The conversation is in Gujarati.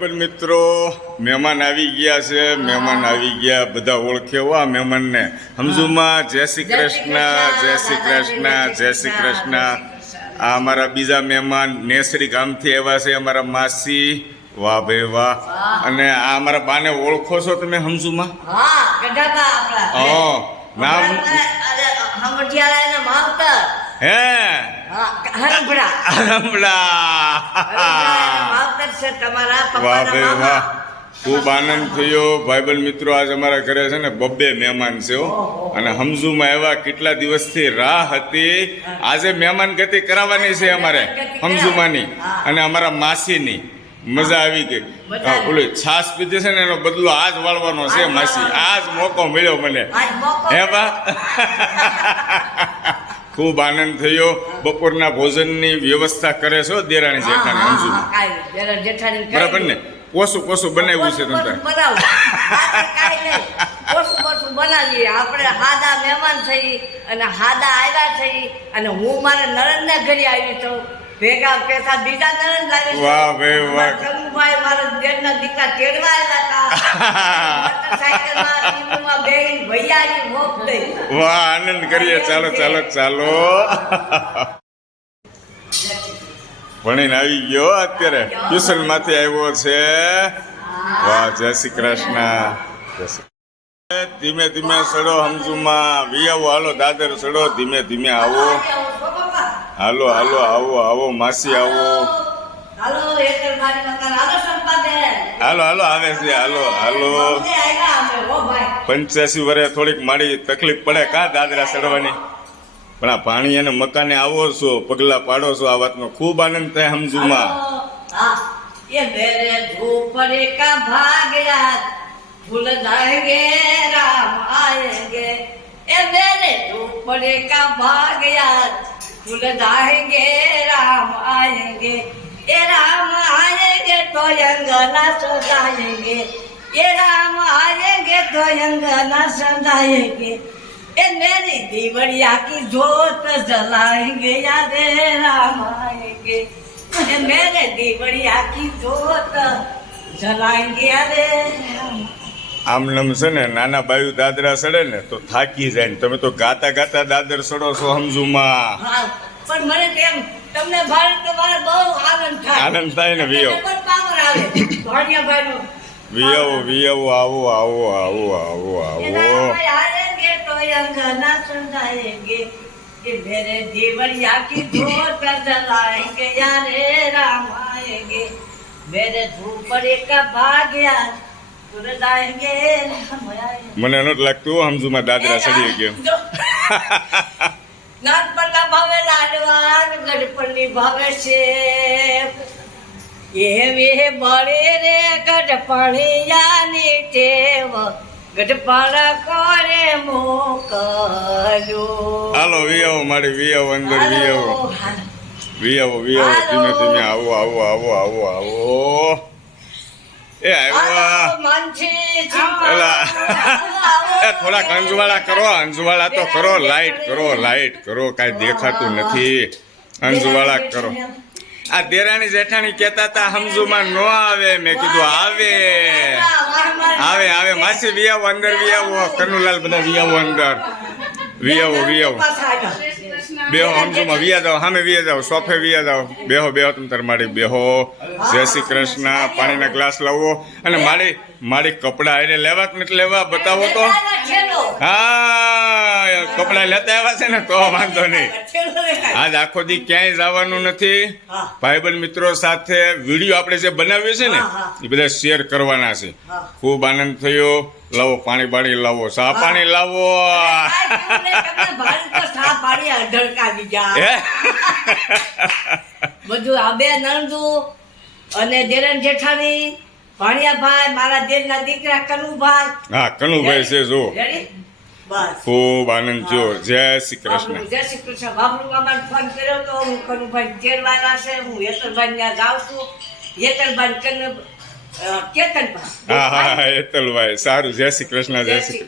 મિત્રો મહેમાન આવી ગયા છે, મહેમાન આવી ગયા, બધા ઓળખે હો આ મહેમાનને. સમજુમાં જય શ્રી કૃષ્ણ, જય શ્રી કૃષ્ણ, જય શ્રી કૃષ્ણ. આ અમારા બીજા મહેમાન નેસરી ગામથી આવ્યા છે, અમારા માસી. વાહ ભાઈ વાહ. અને આ અમારા બાને ઓળખો છો તમે સમજુમાં? નામ હે ખૂબ આનંદ થયો ભાઈબંધ મિત્રો. આજ અમારા ઘરે છે ને બબ્બે મહેમાન છે અને સમજુમાં એવા કેટલા દિવસથી રાહ હતી. આજે મહેમાન ગતિ કરાવવાની છે અમારે સમજુમાની અને અમારા માસીની. મજા આવી ગઈ. ઓલી છાસ પીધી છે ને એનો બદલો આજ વાળવાનો છે માસી. આજ મોકો મળ્યો મને. હે બા ખૂબ આનંદ થયો. બપોરના ભોજનની વ્યવસ્થા કરે છો દેરાણી જેઠાણી સમજુમાં? બરાબર ને? પોસું પોસું બનાવ્યું છે તમે? બનાવીએ આપણે. હાદા મહેમાન થઈ અને હાદા આવ્યા થઈ અને હું મારા નણંદના ઘરે આવી તો ભેગા પેસા બીજા નણંદ લાવી. વાહ ભાઈ વાહ. ચંગુભાઈ મારા દેરના દીકરા તેડવા આવ્યા હતા. બેન ભૈયા મોક દઈ. વાહ આનંદ કરીએ. ચાલો ચાલો ચાલો. ભણીને આવી ગયો અત્યારે ટ્યુશન માંથી આવ્યો છે. વાહ જય શ્રી કૃષ્ણ. ધીમે ધીમે સડો સમજુમાં. વિયાવો હાલો દાદર સડો. ધીમે ધીમે આવો. હાલો હાલો આવો આવો માસી આવો. હાલો હાલો આવે છે. હાલો હાલો. 85 વર્ષે થોડીક મારી તકલીફ પડે કાં દાદરા ચડવાની, પણ આ પાણી અને મકાને આવો છો, પગલા પાડો છો, આ વાતનો ખૂબ આનંદ થાય સમજુમાં. भूल जाएंगे राम आएंगे ए मेरे झोपड़े का भाग यार. भूल जाएंगे राम आएंगे ए राम आएंगे तो अंगना सजाएंगे. ये राम आएंगे तो अंगना सजाएंगे. ए मेरी दीवड़िया की जोत जलाएंगे यार राम आएंगे. ए मेरे दीवड़िया की जोत जलाएंगे यार. આમ નમ છે ને નાના બાયુ દાદરા સડે ને તો થાકી જાય ને તમે તો ગાતા ગાતા દાદર સડો છો સમજુમાં. પણ મને તેમ તમને ભારત તો મારે બહુ આનંદ થાય. આનંદ થાય ને વિયો. પાવર આવે ભાણિયાભાઈનો. વિયાવો વિયાવો આવો આવો આવો આવો આવો. आएंगे तो अंगना सजाएंगे कि मेरे दीवड़िया की जोत जलाएंगे यार राम आएंगे. मेरे झोपड़े का भाग्या મને નથી લાગતું સમજુમાં દાદરા સડી ગયો. નાનપણના ભાવે લાડવા, ગઢપણની ભાવે છે એવી બળે રે ગઢપણિયાની ટેવ. ગઢપણ કોરે મોકલ્યો. હાલો વિયાવો મારી વિયાવો અંદર વિયાવો વિયાવો વિયાવો. ધીમે ધીમે આવો આવો આવો આવો આવો. એ આવ્યા થોડાક અંજવાળા કરો. અંજવાળા તો કરો. લાઈટ કરો લાઈટ કરો. કાંઈ દેખાતું નથી. અંજવાળા કરો. આ દેરાણી જેઠાણી કહેતા હતા સમજુમાં નો આવે. મેં કીધું આવે આવે આવે. માસી વિયાવો અંદર વિયાવો. કનુલાલ બધા વિયાવો અંદર વિયાવો વિયાવો. બેહો સમજુમાં વિયા જાઓ. સામે વિયા જાઓ. સોફે વિયા જાઓ. બેહો બેહો તમે તાર મારી બેહો. જય શ્રી કૃષ્ણ. પાણીના ગ્લાસ લાવો. અને મારી કપડા એને લેવા કે નથી લેવા બતાવો તો. હા કપડા લેતા આવ્યા છે ને તો વાંધો નહીં. આજ આખો દી ક્યાંય જવાનું નથી. ભાઈબંધ મિત્રો સાથે વિડીયો આપણે જે બનાવ્યો છે ને એ બધા શેર કરવાના છે. ખૂબ આનંદ થયો. લાવો પાણી બાણી લાવો. ચા પાણી લાવો. બધું આ બે નણંદુ અને દેરાણી જેઠાણી, ભાણિયાભાઈ, મારા દેરના દીકરા કનુભાઈ. હા કનુભાઈ છે જો. ખૂબ આનંદ થયો. જય શ્રી કૃષ્ણ. જય શ્રી કૃષ્ણ. બાબુ મામાને ફોન કર્યો તો હું કનુભાઈ તેડવાના છે. હું હેતલભાઈ ત્યાં જાઉં છું. હેતલભાઈ કેતનભાઈ. હા હા હેતલભાઈ સારું. જય શ્રી કૃષ્ણ. જય શ્રી